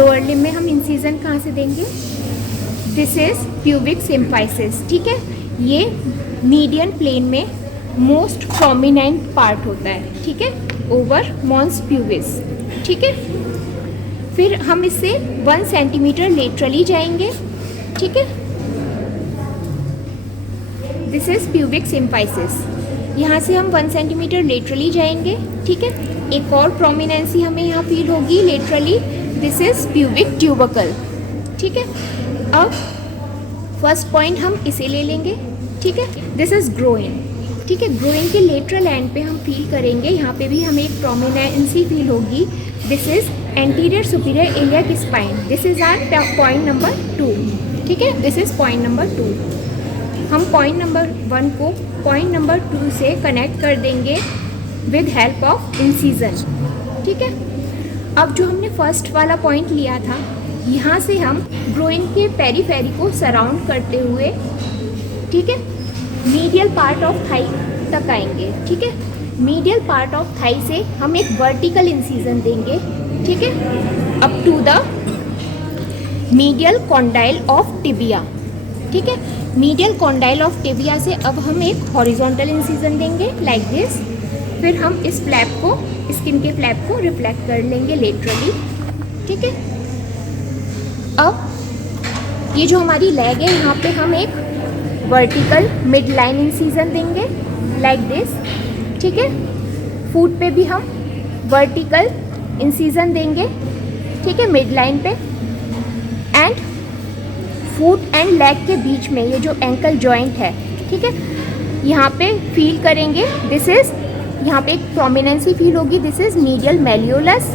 Lower limb में हम incision कहाँ से देंगे? दिस इज प्यूबिक सिम्फाइसिस, ठीक है। ये मीडियन प्लेन में मोस्ट प्रोमिनेंट पार्ट होता है, ठीक है, ओवर मॉन्स प्यूबिस, ठीक है। फिर हम इससे 1 सेंटीमीटर लेटरली जाएंगे, ठीक है। This is pubic symphysis. यहाँ से हम 1 सेंटीमीटर लेटरली जाएंगे, ठीक है। एक और प्रोमिनेंसी हमें यहाँ फील होगी laterally, this is pubic tubercle, ठीक है। अब फर्स्ट पॉइंट हम इसे ले लेंगे, ठीक है। दिस इज ग्रोइन, ठीक है। ग्रोइन के लेटरल एंड पे हम फील करेंगे, यहाँ पे भी हमें एक प्रोमिनेंसी फील होगी, this is anterior superior iliac spine, this is our point number 2, ठीक है। This is point number 2। हम पॉइंट नंबर 1 को पॉइंट नंबर 2 से कनेक्ट कर देंगे विद हेल्प ऑफ इंसिजन, ठीक है। अब जो हमने फर्स्ट वाला पॉइंट लिया था, यहाँ से हम ग्रोइन के पेरीफेरी को सराउंड करते हुए, ठीक है, मीडियल पार्ट ऑफ थाई तक आएंगे, ठीक है। मीडियल पार्ट ऑफ थाई से हम एक वर्टिकल इंसिजन देंगे, ठीक है, up to the medial condyle of tibia, ठीक है। मीडियल कॉन्डाइल ऑफ टिबिया से अब हम एक हॉरिजॉन्टल इंसिजन देंगे लाइक दिस। फिर हम इस फ्लैप को, स्किन के फ्लैप को रिफ्लेक्ट कर लेंगे लेटरली, ठीक है। अब ये जो हमारी लेग है, यहाँ पे हम एक वर्टिकल मिड लाइन इंसिजन देंगे लाइक दिस, ठीक है। फुट पे भी हम वर्टिकल इंसिजन देंगे, ठीक है, मिड लाइन पे। एंड फुट एंड लेग के बीच में ये जो एंकल जॉइंट है, ठीक है, यहाँ पे फील करेंगे, दिस इज, यहाँ पे एक प्रोमिनेंसी फील होगी, this is medial मैल्यूलस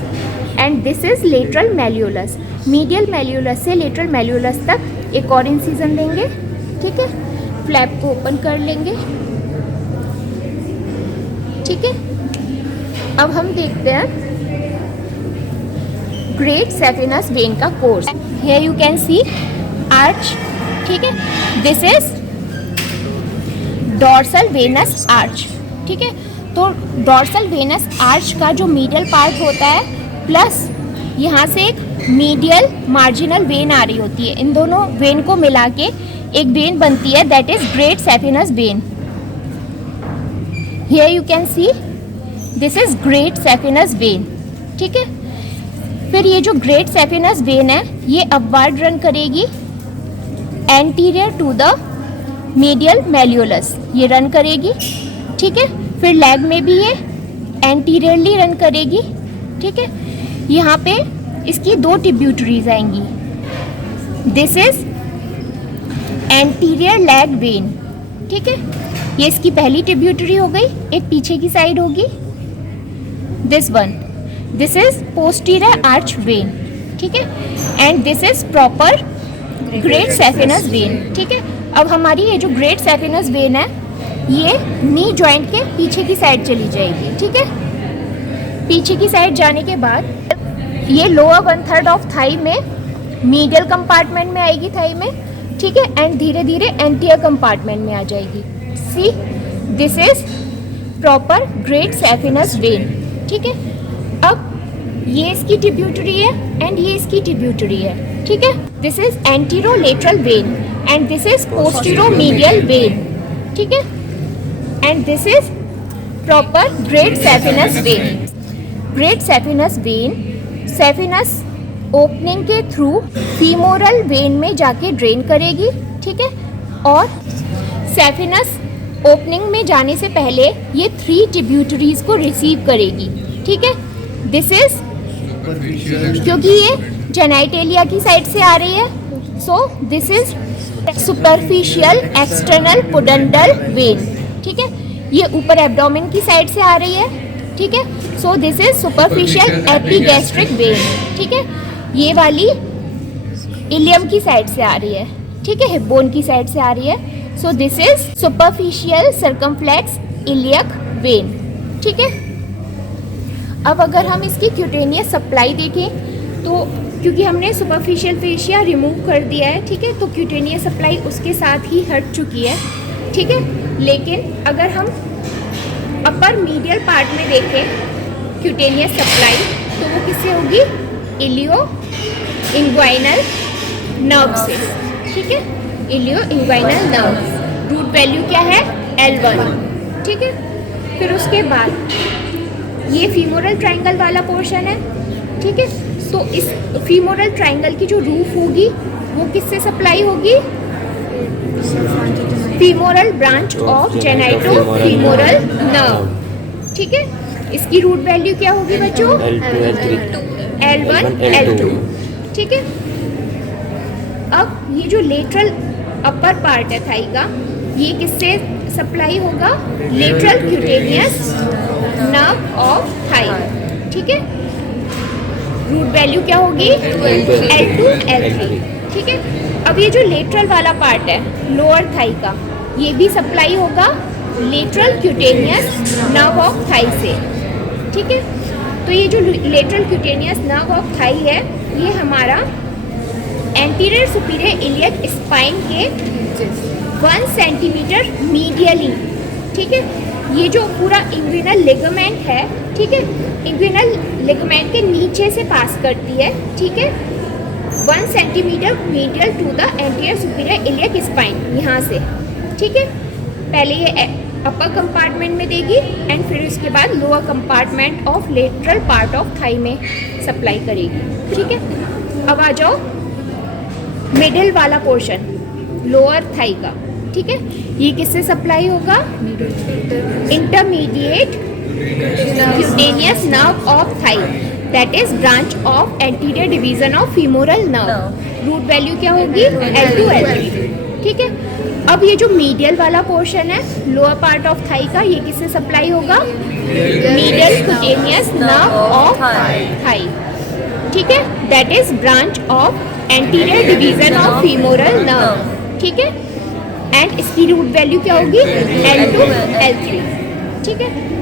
and this is lateral मैल्यूलस। Medial मैल्यूलस से लेटरल मैल्यूलस तक एक और इंसिजन देंगे, ठीक है। फ्लैप को ओपन कर लेंगे, ठीक है। अब हम देखते हैं ग्रेट सेफिनस वेन का कोर्स। Here you can see arch, ठीक है, this is dorsal venous arch, ठीक है। तो डॉर्सल वेनस आर्च का जो मीडियल पार्ट होता है, प्लस यहाँ से एक मीडियल मार्जिनल वेन आ रही होती है, इन दोनों वेन को मिला के एक वेन बनती है, that is great saphenous vein. Here you can see this is great saphenous vein, ठीक है। फिर ये जो ग्रेट सेफिनस वेन है, ये अपवर्ड रन करेगी anterior to the medial malleolus, ये रन करेगी, ठीक है। फिर लेग में भी ये एंटीरियरली रन करेगी, ठीक है। यहाँ पे इसकी 2 ट्रिब्यूटरीज आएंगी, this is anterior leg when, ठीक है। ये इसकी पहली ट्रिब्यूटरी हो गई, एक पीछे की साइड होगी, this one, this is posterior arch vein, ठीक है। And this is proper great saphenous vein, ठीक है। अब हमारी ये जो ग्रेट सेफिनस वेन है, ये नी जॉइंट के पीछे की साइड चली जाएगी, ठीक है। पीछे की साइड जाने के बाद ये लोअर 1/3 ऑफ थाई में मीडियल कंपार्टमेंट में आएगी थाई में, ठीक है। एंड धीरे धीरे एंटीरियर कंपार्टमेंट में आ जाएगी। See, this is proper great saphenous vein, ठीक है। अब ये इसकी ट्रिब्यूटरी है एंड ये इसकी ट्रिब्यूटरी है, ठीक है। This is antero lateral vein and this is postero medial vein, ठीक है। And this is proper great saphenous vein. Great saphenous vein saphenous opening के थ्रू फीमोरल वेन में जाके ड्रेन करेगी, ठीक है। और सेफिनस ओपनिंग में जाने से पहले ये 3 ट्रिब्यूटरीज को रिसीव करेगी, ठीक है। दिस इज, क्योंकि ये जेनाइटेलिया की साइड से आ रही है, so this is superficial external pudendal when, ठीक है। ये ऊपर एब्डोमेन की साइड से आ रही है, ठीक है। So this is superficial epigastric when, ठीक है। ये वाली इलियम की साइड से आ रही है, ठीक है, हिप बोन की साइड से आ रही है। So this is superficial circumflex iliac when, ठीक है। अब अगर हम इसकी क्यूटेनियस सप्लाई देखें, तो क्योंकि हमने सुपरफिशियल फेशिया रिमूव कर दिया है, ठीक है, तो क्यूटेनियस सप्लाई उसके साथ ही हट चुकी है, ठीक है। लेकिन अगर हम अपर मीडियल पार्ट में देखें क्यूटेनियस सप्लाई, तो वो किससे होगी? इलियो इंग्वाइनल नर्व से, ठीक है, इलियो इंग्वाइनल नर्व। रूट वैल्यू क्या है? L1, ठीक है। फिर उसके बाद ये फीमोरल ट्रायंगल वाला पोर्शन है, ठीक है। तो इस फीमोरल ट्रायंगल की जो रूफ होगी वो किससे सप्लाई होगी? Femoral branch of genito femoral nerve, ठीक है। इसकी रूट वैल्यू क्या होगी बच्चों? L1 L2, ठीक है। अब ये जो लेटरल अपर पार्ट है थाई का, ये किससे सप्लाई होगा? Lateral cutaneous nerve of Thai, ठीक है। रूट वैल्यू क्या होगी? L2 L3, ठीक है। अब ये जो लेटरल वाला पार्ट है लोअर थाई का, ये भी सप्लाई होगा lateral cutaneous nerve of Thai से, ठीक है। तो ये जो lateral cutaneous nerve of Thai है, ये हमारा एंटीरियर सुपीरियर इलियक स्पाइन के 1 सेंटीमीटर मीडियली, ठीक है। ये जो पूरा इंग्विनल लिगामेंट है, ठीक है, इंग्विनल लिगामेंट के नीचे से पास करती है, ठीक है, 1 centimetre medial to the anterior superior iliac spine, यहाँ से, ठीक है। पहले ये अपर कंपार्टमेंट में देगी एंड फिर उसके बाद lower compartment of lateral part of thigh में सप्लाई करेगी, ठीक है। अब आ जाओ मिडिल वाला पोर्शन लोअर थाई का, ठीक है। ये किससे सप्लाई होगा? Intermediate cutaneous nerve of thigh, that is branch of anterior division of femoral nerve. Root value क्या होगी? L2 L3, ठीक है। अब ये जो मीडियल वाला पोर्शन है लोअर पार्ट ऑफ थाई का, ये किससे सप्लाई होगा? Medial cutaneous nerve of Thai, ठीक है, that is branch of anterior division of femoral nerve, ठीक है। एंड इसकी रूट वैल्यू क्या होगी? L2 L3, ठीक है।